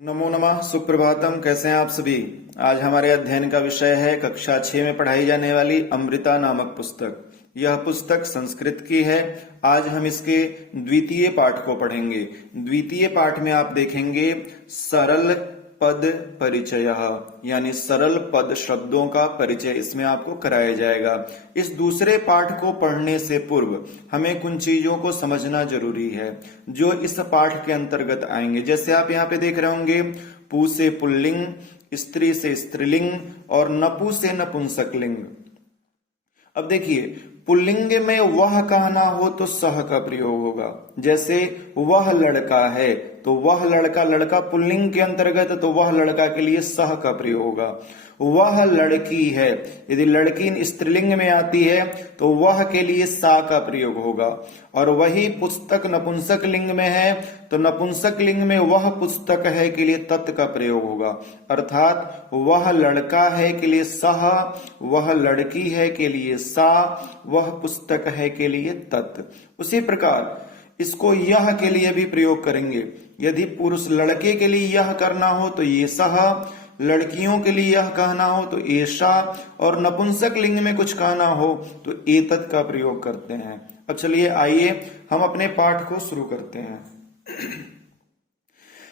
नमो नमः, सुप्रभातम। कैसे हैं आप सभी। आज हमारे अध्ययन का विषय है कक्षा 6 में पढ़ाई जाने वाली अमृता नामक पुस्तक। यह पुस्तक संस्कृत की है। आज हम इसके द्वितीय पाठ को पढ़ेंगे। द्वितीय पाठ में आप देखेंगे सरल पद परिचय, यानी सरल पद शब्दों का परिचय इसमें आपको कराया जाएगा। इस दूसरे पाठ को पढ़ने से पूर्व हमें कुछ चीजों को समझना जरूरी है जो इस पाठ के अंतर्गत आएंगे। जैसे आप यहाँ पे देख रहे होंगे, पु से पुल्लिंग, स्त्री से स्त्रीलिंग और नपु से नपुंसकलिंग। अब देखिए, पुल्लिंग में वह कहना हो तो सह का प्रयोग होगा। जैसे वह लड़का है तो वह लड़का, लड़का पुल्लिंग के अंतर्गत, तो वह लड़का के लिए सह का प्रयोग होगा। वह लड़की है, यदि लड़की स्त्रीलिंग में आती है तो वह के लिए सा का प्रयोग होगा। और वही पुस्तक नपुंसक लिंग में है तो नपुंसक लिंग में वह पुस्तक है के लिए तत् का प्रयोग होगा। अर्थात वह लड़का है के लिए सह, वह लड़की है के लिए सा, वह पुस्तक है के लिए तत्। उसी प्रकार इसको यह के लिए भी प्रयोग करेंगे। यदि पुरुष लड़के के लिए यह करना हो तो ये सह, लड़कियों के लिए यह कहना हो तो एषा, और नपुंसक लिंग में कुछ कहना हो तो एतत् का प्रयोग करते हैं। अब चलिए आइए हम अपने पाठ को शुरू करते हैं।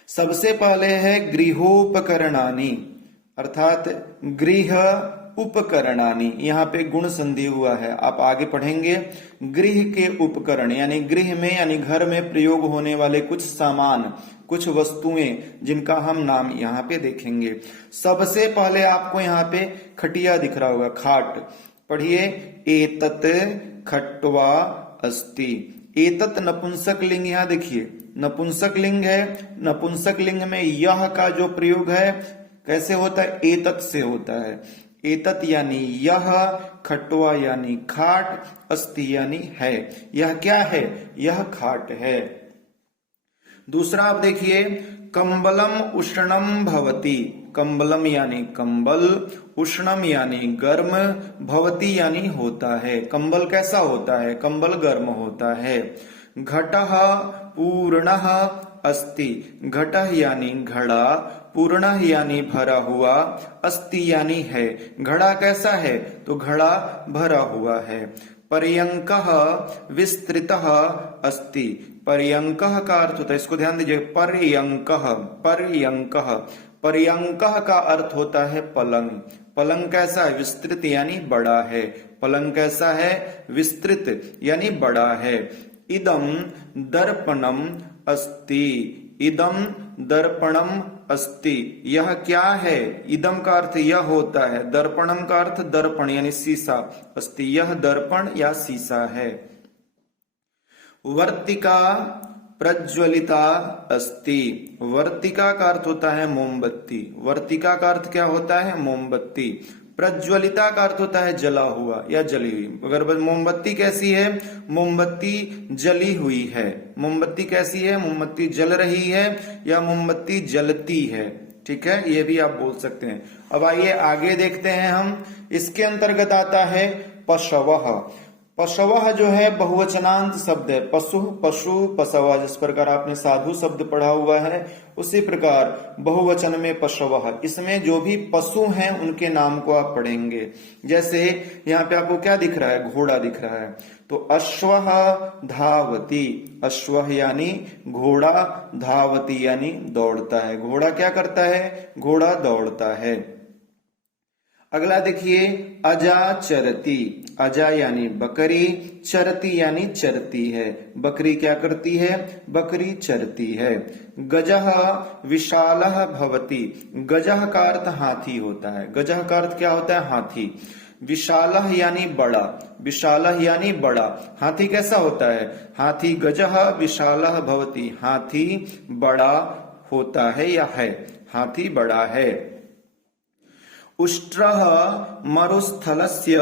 सबसे पहले है गृहोपकरणानि, अर्थात गृह उपकरणानि। यहाँ पे गुण संधि हुआ है, आप आगे पढ़ेंगे। गृह के उपकरण यानी गृह में यानी घर में प्रयोग होने वाले कुछ सामान, कुछ वस्तुएं जिनका हम नाम यहाँ पे देखेंगे। सबसे पहले आपको यहाँ पे खटिया दिख रहा होगा, खाट। पढ़िए, एतत् खट्वा अस्ति। एतत् नपुंसक लिंग, यहाँ देखिए नपुंसक लिंग है। नपुंसक लिंग में यह का जो प्रयोग है कैसे होता है, एतत् से होता है। एतत् यानी यह, खट्वा यानी खाट, अस्ति यानी है। यह क्या है, यह खाट है। दूसरा आप देखिए, कंबलम उष्णम भवति। कंबलम यानी कंबल, उष्णम यानी गर्म, भवति यानी होता है। कंबल कैसा होता है, कंबल गर्म होता है। घटः पूर्णः अस्ति। घटः यानी घड़ा, पूर्णः यानी भरा हुआ, अस्ति यानी है। घड़ा कैसा है, तो घड़ा भरा हुआ है। पर्यंकः विस्तृतः अस्ति। पर्यंकः का अर्थ होता है, इसको ध्यान दीजिए, पर्यंकः, पर्यंकः। पर्यंकः का अर्थ होता है पलंग। पलंग कैसा है, विस्तृत यानी बड़ा है। पलंग कैसा है, विस्तृत यानी बड़ा है। इदम दर्पणम अस्ति। इदम दर्पणम अस्ति, यह क्या है। इदम का अर्थ यह होता है, दर्पणम का अर्थ दर्पण यानी शीशा, अस्ति यह दर्पण या शीशा है। वर्तिका प्रज्वलिता अस्ति। वर्तिका का अर्थ होता है मोमबत्ती। वर्तिका का अर्थ क्या होता है, मोमबत्ती। प्रज्वलिता का अर्थ होता है जला हुआ या जली हुई। अगर मोमबत्ती कैसी है, मोमबत्ती जली हुई है। मोमबत्ती कैसी है, मोमबत्ती जल रही है या मोमबत्ती जलती है। ठीक है, ये भी आप बोल सकते हैं। अब आइए आगे देखते हैं हम। इसके अंतर्गत आता है पशवः। पशवः जो है बहुवचनांत शब्द है। पशु, पशु, पशवः। जिस प्रकार आपने साधु शब्द पढ़ा हुआ है उसी प्रकार बहुवचन में पशवः। इसमें जो भी पशु हैं उनके नाम को आप पढ़ेंगे। जैसे यहाँ पे आपको क्या दिख रहा है, घोड़ा दिख रहा है, तो अश्वः धावति। अश्वः यानी घोड़ा, धावति यानी दौड़ता है। घोड़ा क्या करता है, घोड़ा दौड़ता है। अगला देखिए, अजा चरती। अजा यानी बकरी, चरती यानी चरती है। बकरी क्या करती है, बकरी चरती है। गजः विशालः भवति। गजः का अर्थ हाथी होता है। गजः का अर्थ क्या होता है, हाथी। विशालः यानी बड़ा, विशालः यानी बड़ा। हाथी कैसा होता है, हाथी गजः विशालः भवति, हाथी बड़ा होता है या है, हाथी बड़ा है। उष्ट्रः मरुस्थलस्य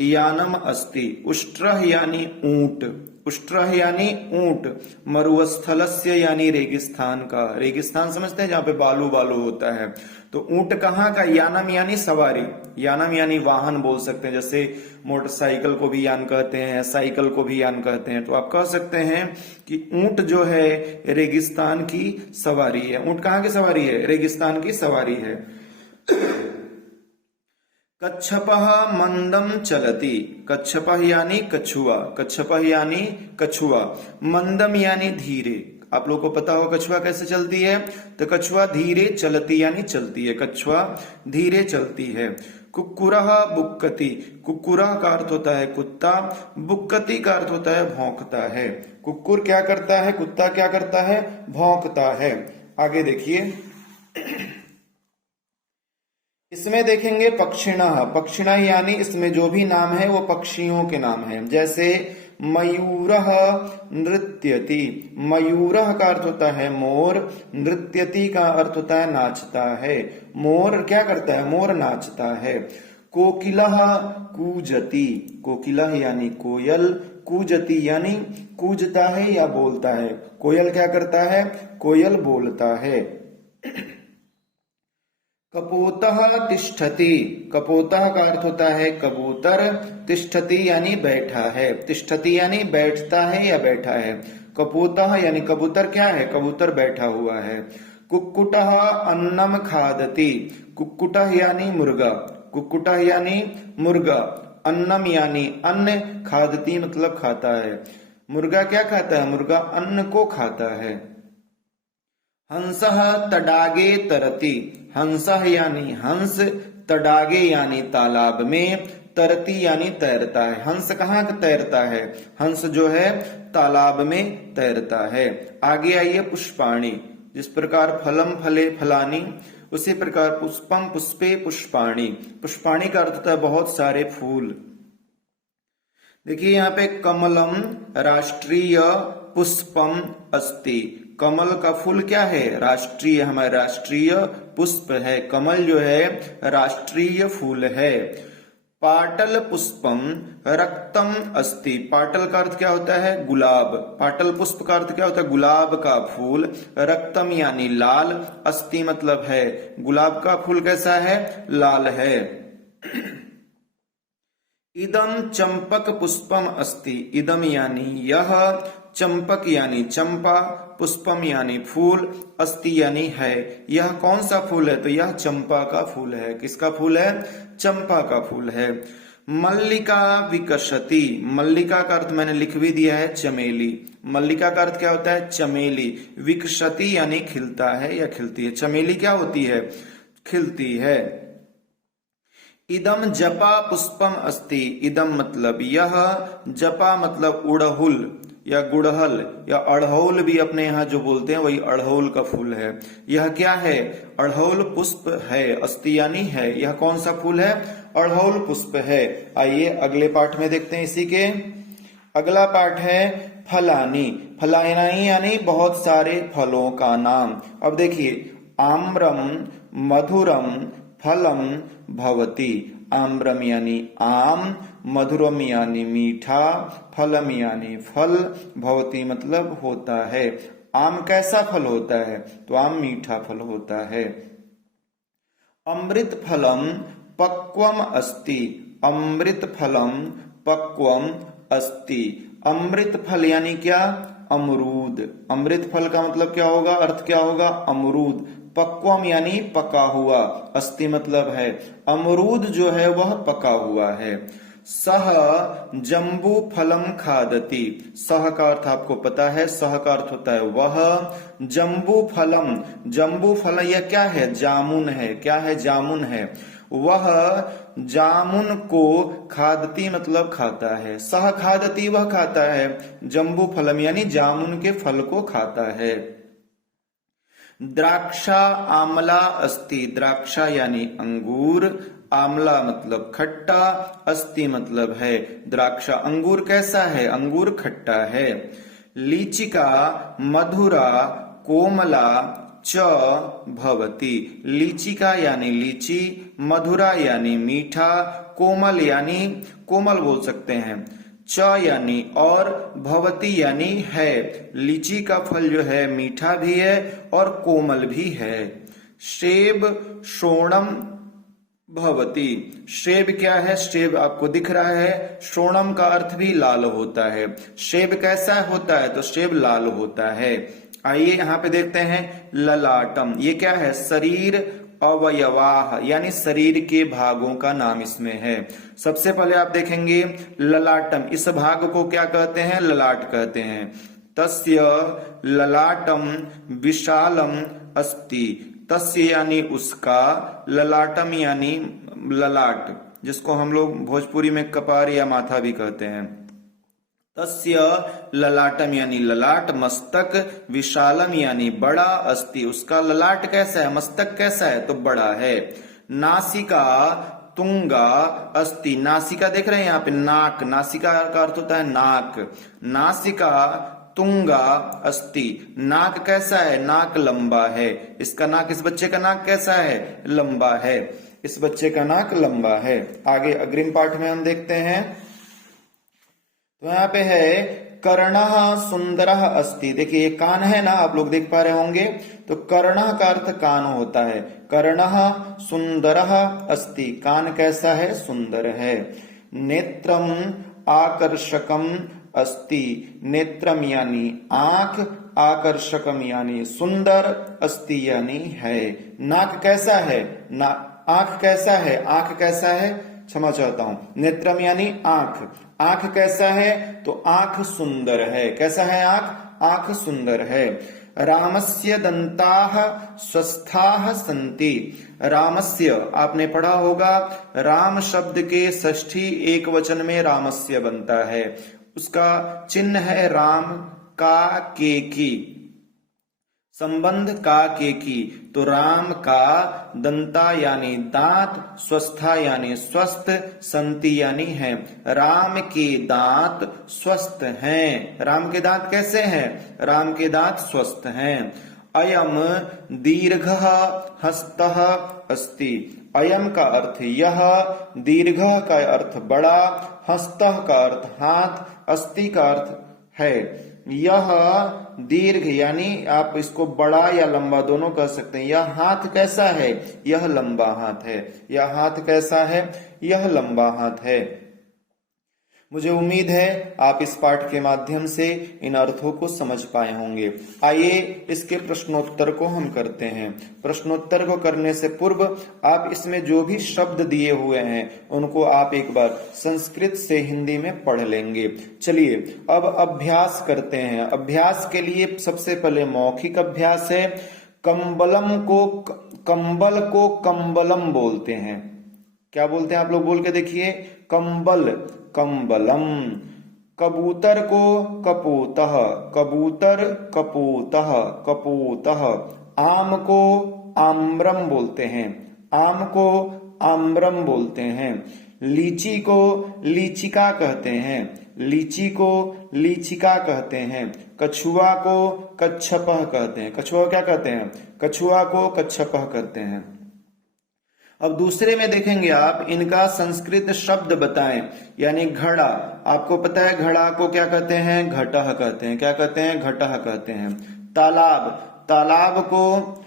यानम अस्ति। उष्ट्रः यानी ऊंट, उष्ट्रः यानी ऊंट, मरुस्थलस्य यानी रेगिस्तान का, रेगिस्तान समझते हैं जहां पे बालू बालू होता है। तो ऊंट कहाँ का, यानम यानी सवारी, यानम यानी वाहन बोल सकते हैं, जैसे मोटरसाइकिल को भी यान कहते हैं, साइकिल को भी यान कहते हैं। तो आप कह सकते हैं कि ऊंट जो है रेगिस्तान की सवारी है। ऊंट कहाँ की सवारी है, रेगिस्तान की सवारी है। कच्छपः मंदम चलति, कच्छपः यानी कछुआ, कच्छपः यानी कछुआ, मंदम यानी धीरे। आप लोग को पता हो कछुआ कैसे चलती है, तो कछुआ धीरे चलती यानी चलती है, कछुआ धीरे चलती है। कुक्कुरः बुक्कति, कुक्कुरः का अर्थ होता है कुत्ता, बुक्कति का अर्थ होता है भौंकता है। कुक्कुर क्या करता है, कुत्ता क्या करता है, भौंकता है। आगे देखिए, इसमें देखेंगे पक्षिणः, पक्षिणः यानी इसमें जो भी नाम है वो पक्षियों के नाम है। जैसे मयूरः नृत्यति, मयूरः का अर्थ होता है मोर, नृत्यति का अर्थ होता है नाचता है। मोर क्या करता है, मोर नाचता है। कोकिलः कूजति, कोकिलः यानी कोयल, कूजति यानी कूजता है या बोलता है। कोयल क्या करता है, कोयल बोलता है। कपोतः तिष्ठति, कपोतः का अर्थ होता है कबूतर, तिष्ठति यानी बैठा है, तिष्ठति यानी बैठता है या बैठा है। कपोतः यानी कबूतर क्या है, कबूतर बैठा हुआ है। कुक्कुटः अन्नम खादति, कुक्कुटः यानी मुर्गा, कुक्कुटः यानी मुर्गा, अन्नम यानी अन्न, खादति मतलब खाता है। मुर्गा क्या खाता है, मुर्गा अन्न को खाता है। हंसः तडागे तरति, हंसः यानी हंस, तडागे यानी तालाब में, तरती यानी तैरता है। हंस कहाँ तैरता है, हंस जो है तालाब में तैरता है। आगे आइए पुष्पाणि, जिस प्रकार फलम फले फलानी, उसी प्रकार पुष्पम पुष्पे पुष्पाणि, पुष्पाणि का अर्थ होता है बहुत सारे फूल। देखिए यहाँ पे कमलम राष्ट्रीय पुष्पम अस्ति, कमल का फूल क्या है, राष्ट्रीय, हमारा राष्ट्रीय पुष्प है। कमल जो है राष्ट्रीय फूल है। पाटल पुष्पम रक्तम अस्ति, पाटल का अर्थ क्या होता है, गुलाब, पाटल पुष्प का अर्थ क्या होता है, गुलाब का फूल, रक्तम यानी लाल, अस्ति मतलब है, गुलाब का फूल कैसा है, लाल है। इदम चंपक पुष्पम अस्ति, इदम यानी यह, चंपक यानी चंपा, पुष्पम यानी फूल, अस्ति यानी है। यह कौन सा फूल है, तो यह चंपा का फूल है। किसका फूल है, चंपा का फूल है। मल्लिका विकसति, मल्लिका का अर्थ मैंने लिख भी दिया है चमेली, मल्लिका का अर्थ क्या होता है, चमेली, विकसति यानी खिलता है या खिलती है। चमेली क्या होती है, खिलती है। इदम जपा पुष्पम अस्ति, इदम मतलब यह, जपा मतलब उड़हुल या गुड़हल या अड़हुल भी अपने यहाँ जो बोलते हैं वही अड़हुल का फूल है। यह क्या है, अड़हुल पुष्प है, अस्ति यानी है। यह कौन सा फूल है, अड़हुल पुष्प है। आइए अगले पाठ में देखते हैं इसी के। अगला पाठ है फलानी, फलानी यानी बहुत सारे फलों का नाम। अब देखिए, आम्रम मधुरम फलम भवति, आम्रम यानी आम, मधुरम यानी मीठा, फलम यानी फल, भवति मतलब होता है। आम कैसा फल होता है, तो आम मीठा फल होता है। अमृत फलम पक्वम अस्ति, अमृत फलम पक्वम अस्ति, अमृत फल यानी क्या, अमरूद, अमृत फल का मतलब क्या होगा, अर्थ क्या होगा, अमरूद। पक्वम यानी पका हुआ, अस्ति मतलब है अमरूद जो है वह पका हुआ है। सह जम्बू फलम खादति, सह का अर्थ आपको पता है, सह का अर्थ होता है वह, जम्बू फलम, जम्बू फल यह क्या है, जामुन है, क्या है, जामुन है। वह जामुन को खादती मतलब खाता है, सह खादती वह खाता है, जम्बू फलम यानी जामुन के फल को खाता है। द्राक्षा आमला अस्ति, द्राक्षा यानी अंगूर, आमला मतलब खट्टा, अस्ति मतलब है। द्राक्षा अंगूर कैसा है, अंगूर खट्टा है। लीचिका मधुरा कोमला च भवति, लीचिका यानी लीची, मधुरा यानी मीठा, कोमल यानी कोमल बोल सकते हैं, च यानी और, भवती यानी है। लीची का फल जो है मीठा भी है और कोमल भी है। सेब शोणम भवती, सेब क्या है? सेब आपको दिख रहा है। शोणम का अर्थ भी लाल होता है। सेब कैसा होता है? तो सेब लाल होता है। आइए यहाँ पे देखते हैं ललाटम, ये क्या है? शरीर अवयवाह यानी शरीर के भागों का नाम इसमें है। सबसे पहले आप देखेंगे ललाटम, इस भाग को क्या कहते हैं? ललाट कहते हैं। तस्य ललाटम विशालम अस्ति, तस्य यानी उसका, ललाटम यानी ललाट, जिसको हम लोग भोजपुरी में कपार या माथा भी कहते हैं। तस्य ललाटम यानी ललाट, मस्तक, विशालम यानी बड़ा, अस्ति उसका ललाट कैसा है? मस्तक कैसा है? तो बड़ा है। नासिका तुंगा अस्ति, नासिका देख रहे हैं यहाँ पे, नाक, नासिका का अर्थ होता है नाक। नासिका तुंगा अस्ति, नाक कैसा है? नाक लंबा है। इसका नाक, इस बच्चे का नाक कैसा है? लंबा है। इस बच्चे का नाक लंबा है। आगे अग्रिम पाठ में हम देखते हैं, तो यहाँ पे है कर्णः सुंदरः अस्ति। देखिए ये कान है ना, आप लोग देख पा रहे होंगे, तो कर्णः का अर्थ कान होता है। कर्णः सुंदरः अस्ति, कान कैसा है? सुंदर है। नेत्रम आकर्षकम अस्ति, नेत्रम यानी आंख, आकर्षकम यानी सुंदर, अस्ति यानी है। नाक कैसा है? आंख कैसा है? आंख कैसा है? क्षमा चाहता हूं, नेत्रम यानी आंख, आंख कैसा है? तो आंख सुंदर है। कैसा है आंख? आंख सुंदर है। रामस्य दंताः स्वस्थाः सन्ति, रामस्य आपने पढ़ा होगा, राम शब्द के षष्ठी एक वचन में रामस्य बनता है। उसका चिन्ह है राम का के की, संबंध का के की, तो राम का दंता यानी दांत, स्वस्था यानी स्वस्थ, संति यानी है। राम के दांत स्वस्थ हैं। राम के दांत कैसे हैं? राम के दांत स्वस्थ हैं। अयम दीर्घः हस्तः अस्ति, अयम का अर्थ यह, दीर्घ का अर्थ बड़ा, हस्तः का अर्थ हाथ, अस्ति का अर्थ है। यह दीर्घ यानी आप इसको बड़ा या लंबा दोनों कह सकते हैं। यह हाथ कैसा है? यह लंबा हाथ है। यह हाथ कैसा है? यह लंबा हाथ है। मुझे उम्मीद है आप इस पाठ के माध्यम से इन अर्थों को समझ पाए होंगे। आइए इसके प्रश्नोत्तर को हम करते हैं। प्रश्नोत्तर को करने से पूर्व आप इसमें जो भी शब्द दिए हुए हैं उनको आप एक बार संस्कृत से हिंदी में पढ़ लेंगे। चलिए अब अभ्यास करते हैं। अभ्यास के लिए सबसे पहले मौखिक अभ्यास है। कंबल को कंबलम बोलते हैं। क्या बोलते हैं आप लोग? बोल के देखिए। कंबल कंबलम। कबूतर को कपूतः, कबूतर कपूतः, कपूतः। आम को आम्रम बोलते हैं, आम को आम्रम बोलते हैं। लीची को लीचिका कहते हैं, लीची को लीचिका कहते हैं। कछुआ को कच्छपः कहते हैं। कछुआ क्या कहते हैं? कछुआ को कच्छपः कहते हैं। अब दूसरे में देखेंगे आप, इनका संस्कृत शब्द बताएं। यानी घड़ा, आपको पता है घड़ा को क्या कहते हैं? घटः कहते हैं। क्या कहते हैं? घटः कहते हैं। तालाब, तालाब को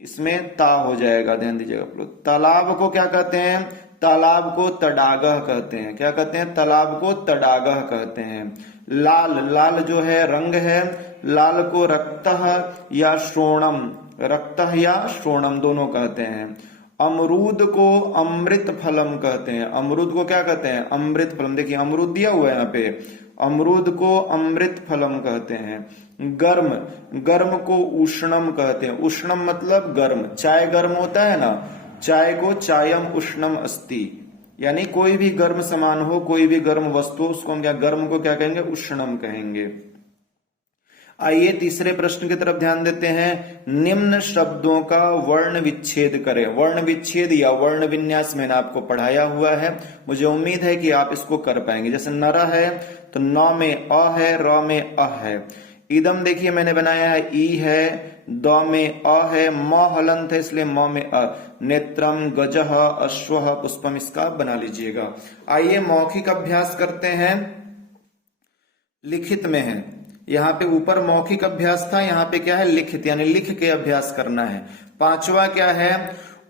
इसमें ता हो जाएगा, ध्यान दीजिएगा आप लोग। तालाब को क्या कहते हैं? तालाब को तडागह कहते हैं। क्या कहते हैं? तालाब को तडागह कहते हैं। लाल, लाल जो है रंग है, लाल को रक्तः या श्रोणम, रक्तः या श्रोणम दोनों कहते हैं। अमरूद को अमृत फलम कहते हैं। अमरूद को क्या कहते हैं? अमृत फलम। देखिए अमरूद दिया हुआ है यहाँ पे, अमरूद को अमृत फलम कहते हैं। गर्म, गर्म को उष्णम कहते हैं। उष्णम मतलब गर्म, चाय गर्म होता है ना, चाय को चायम उष्णम अस्ति, यानी कोई भी गर्म सामान हो, कोई भी गर्म वस्तु, उसको हम क्या, गर्म को क्या कहेंगे? उष्णम कहेंगे। आइए तीसरे प्रश्न की तरफ ध्यान देते हैं। निम्न शब्दों का वर्ण विच्छेद करें। वर्ण विच्छेद या वर्ण विन्यास मैंने आपको पढ़ाया हुआ है, मुझे उम्मीद है कि आप इसको कर पाएंगे। जैसे नर है तो न में अ है, र में अ है। इदम देखिए मैंने बनाया है ई है, द में अ है, म हलंत है इसलिए म में अ। नेत्रम, गजह, अश्वः, पुष्पम, इसका आप बना लीजिएगा। आइए मौखिक अभ्यास करते हैं। लिखित में है, यहाँ पे ऊपर मौखिक अभ्यास था, यहाँ पे क्या है लिखित, यानी लिख के अभ्यास करना है। पांचवा क्या है,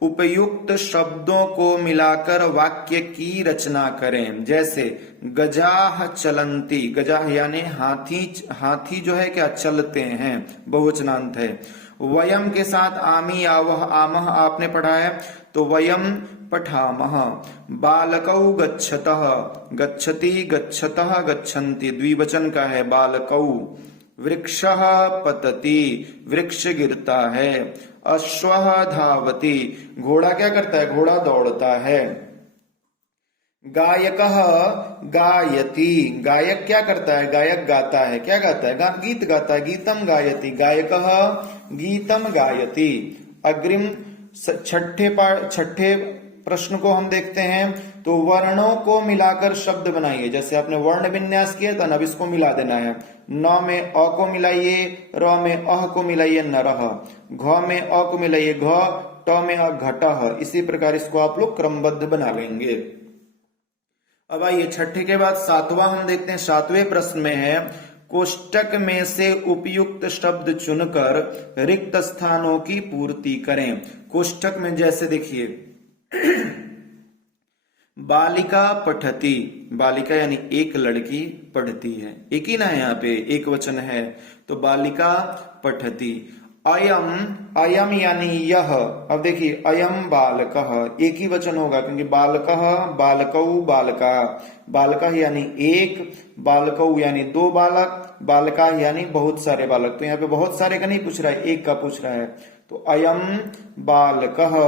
उपयुक्त शब्दों को मिलाकर वाक्य की रचना करें। जैसे गजाह चलंती, गजाह यानी हाथी, हाथी जो है क्या चलते हैं, बहुवचनांत है। वयम के साथ आमी, आवह, आमह आपने पढ़ा है, तो वयम पठामह। बालकौ गच्छतः, गच्छति, गच्छतः, गच्छन्ति, द्विवचन का है बालकौ। वृक्षः पतति, वृक्ष गिरता है। अश्वः धावति, घोड़ा क्या करता है, घोड़ा दौड़ता है। गायकः गायति, गायक क्या करता है, गायक गाता है, क्या गाता है, गीत गाता है। गीतम गायति, गायकः गीतम गायति। अग्रिम छठे प्रश्न को हम देखते हैं, तो वर्णों को मिलाकर शब्द बनाइए। जैसे आपने वर्ण विन्यास किया था, अब इसको मिला देना है। न में अ को मिलाइए, र में अह को मिलाइए, नरह। घ में अ को मिलाइए, घ। ट में अ, घटः। इसी प्रकार इसको आप लोग क्रमबद्ध बना लेंगे। अब आइए छठे के बाद सातवां हम देखते हैं। सातवें प्रश्न में है, कोष्टक में से उपयुक्त शब्द चुनकर रिक्त स्थानों की पूर्ति करें। कोष्टक में जैसे देखिए बालिका पठती, बालिका यानी एक लड़की पढ़ती है, एक ही ना है, यहाँ पे एक वचन है, तो बालिका पठती। अयम, अयम यानी यह। अब देखिए अयम बालकः, एक ही वचन होगा क्योंकि बालकः, बालकौ, बालका। बालका यानी एक, बालकौ यानी दो बालक, बालका यानी बहुत सारे बालक। तो यहाँ पे बहुत सारे का नहीं पूछ रहा है, एक का पूछ रहा है, तो अयम बालकः।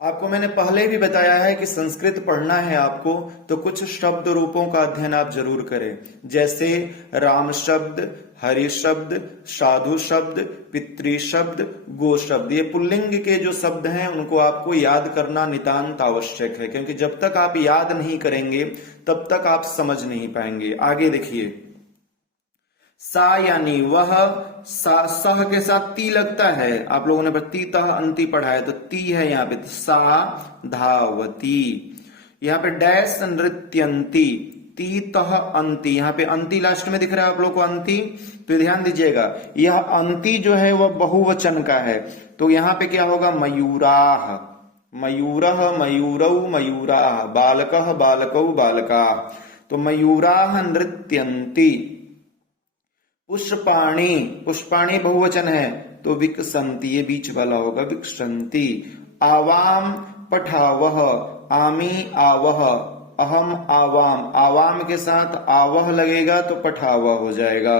आपको मैंने पहले भी बताया है कि संस्कृत पढ़ना है आपको, तो कुछ शब्द रूपों का अध्ययन आप जरूर करें। जैसे राम शब्द, हरि शब्द, साधु शब्द, पितृ शब्द, गो शब्द, ये पुल्लिंग के जो शब्द हैं उनको आपको याद करना नितांत आवश्यक है, क्योंकि जब तक आप याद नहीं करेंगे तब तक आप समझ नहीं पाएंगे। आगे देखिए, सा यानी वह, सह के साथ ती लगता है, आप लोगों ने तीतः अंति पढ़ा है, तो ती है यहाँ पे, सा धावती। यहाँ पे डैश नृत्यंती, तीतः अंति, यहाँ पे अंति लास्ट में दिख रहा है आप लोग को अंति, तो ध्यान दीजिएगा यह अंति जो है वह बहुवचन का है, तो यहाँ पे क्या होगा, मयूराह, मयूरः, मयूरौ, मयूराः, बालकः, बालकौ, बालकाः, तो मयूराः नृत्यन्ति। पुष्पाणि, पुष्पाणि बहुवचन है, तो विकसंति, ये बीच वाला होगा, विकसंति। आवाम पठावह, आमी आवह, अहम आवाम, आवाम के साथ आवह लगेगा तो पठावह हो जाएगा।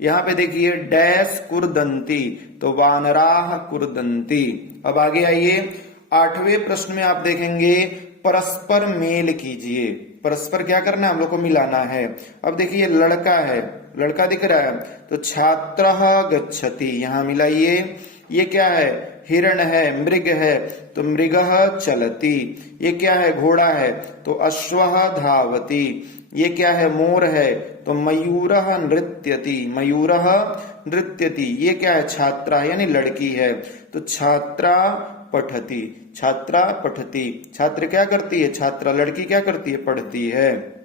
यहाँ पे देखिए डैश कुर्दंती, तो वानराह कुर्दंती। अब आगे आइए, आठवें प्रश्न में आप देखेंगे परस्पर मेल कीजिए। परस्पर क्या करना है, हम लोग को मिलाना है। अब देखिए लड़का है, लड़का दिख रहा है, तो छात्रः गच्छति, यहां मिलाइए। ये क्या है, हिरण है, मृग है, तो मृगः चलति। ये क्या है, घोड़ा है, तो अश्वः धावति। ये क्या है, मोर है, तो मयूरः नृत्यति, मयूरः नृत्यति। ये क्या है, छात्रा यानी लड़की है, तो छात्रा पठति, छात्रा पठति। छात्र क्या करती है, छात्रा, लड़की क्या करती है, पढ़ती है।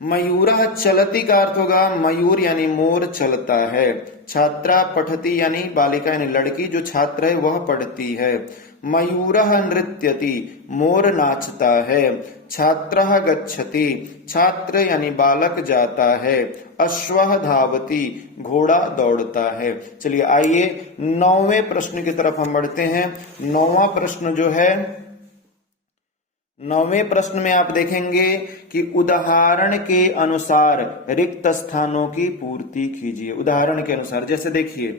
मयूरः चलति का अर्थ होगा मयूर यानी मोर चलता है। छात्रा पठति यानी बालिका यानी लड़की जो छात्र है वह पढ़ती है। मयूरः नृत्यति, मोर नाचता है। छात्रः गच्छति, छात्र यानी बालक जाता है। अश्वः धावति, घोड़ा दौड़ता है। चलिए आइए 9वें प्रश्न की तरफ हम बढ़ते हैं। 9वां प्रश्न जो है, 9वें प्रश्न में आप देखेंगे कि उदाहरण के अनुसार रिक्त स्थानों की पूर्ति कीजिए। उदाहरण के अनुसार, जैसे देखिए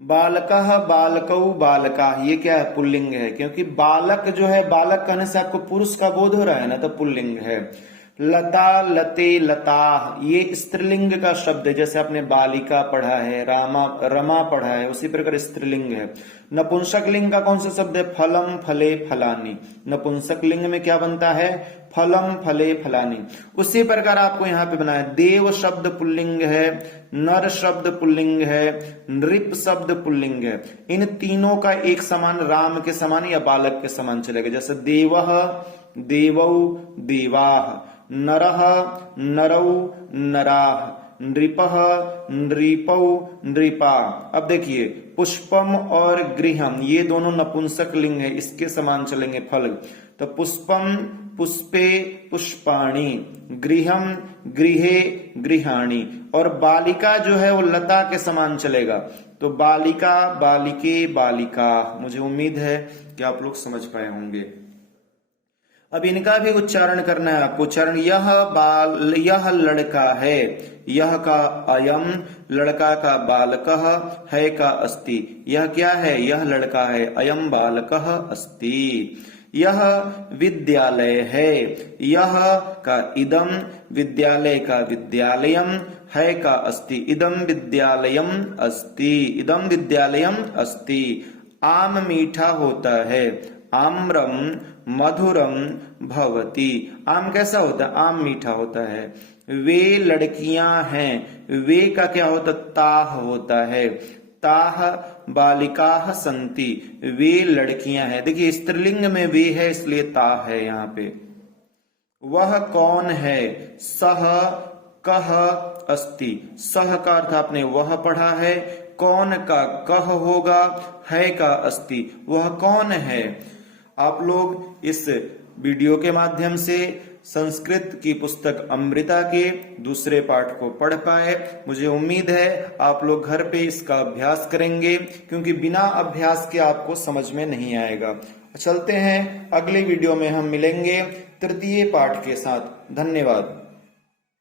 बालकः, बालकौ, बालकाः, ये क्या है, पुल्लिंग है, क्योंकि बालक जो है, बालक कहने से आपको पुरुष का बोध हो रहा है ना, तो पुल्लिंग है। लता, लते, लता, ये स्त्रीलिंग का शब्द है। जैसे आपने बालिका पढ़ा है, रमा पढ़ा है, उसी प्रकार स्त्रीलिंग है। नपुंसक लिंग का कौन सा शब्द है? फलम, फले, फलानी। नपुंसक लिंग में क्या बनता है? फलम, फले, फलानी। उसी प्रकार आपको यहाँ पे बना है, देव शब्द पुल्लिंग है, नर शब्द पुल्लिंग है, नृप शब्द पुल्लिंग है। इन तीनों का एक समान, राम के समान या बालक के समान चलेगा। जैसे देवः, देवौ, देवाः, नरः, नरौ, नराः, नृपः, नृपौ, नृपा। अब देखिए पुष्पम और गृहम ये दोनों नपुंसक लिंग है, इसके समान चलेंगे फल। तो पुष्पम, पुष्पे, पुष्पाणि, गृहम, गृहे, गृहाणि। और बालिका जो है वो लता के समान चलेगा। तो बालिका, बालिके, बालिका। मुझे उम्मीद है कि आप लोग समझ पाए होंगे। अब इनका भी उच्चारण करना है आपको। उच्चारण, यह लड़का है, यह का अयम, लड़का का बालकः, है का अस्ति। यह क्या है? यह लड़का है, अयम बालकः अस्ति। यह विद्यालय है, यह का इदम, विद्यालय का विद्यालयम, है का अस्ति, इदम विद्यालयम अस्ति, इदम विद्यालयम अस्ति। आम मीठा होता है, आम्रम मधुरम भवति। आम कैसा होता है? आम मीठा होता है। वे लड़कियां हैं, वे का क्या होता? ताह होता है, ताह बालिकाः सन्ति, वे लड़कियां हैं। देखिए स्त्रीलिंग में वे है इसलिए ताह है यहाँ पे। वह कौन है? सह, कह, अस्ति। सह का अर्थ आपने वह पढ़ा है, कौन का कह होगा, है का अस्ति। वह कौन है? आप लोग इस वीडियो के माध्यम से संस्कृत की पुस्तक अमृता के दूसरे पाठ को पढ़ पाए। मुझे उम्मीद है आप लोग घर पे इसका अभ्यास करेंगे, क्योंकि बिना अभ्यास के आपको समझ में नहीं आएगा। चलते हैं, अगले वीडियो में हम मिलेंगे तृतीय पाठ के साथ। धन्यवाद।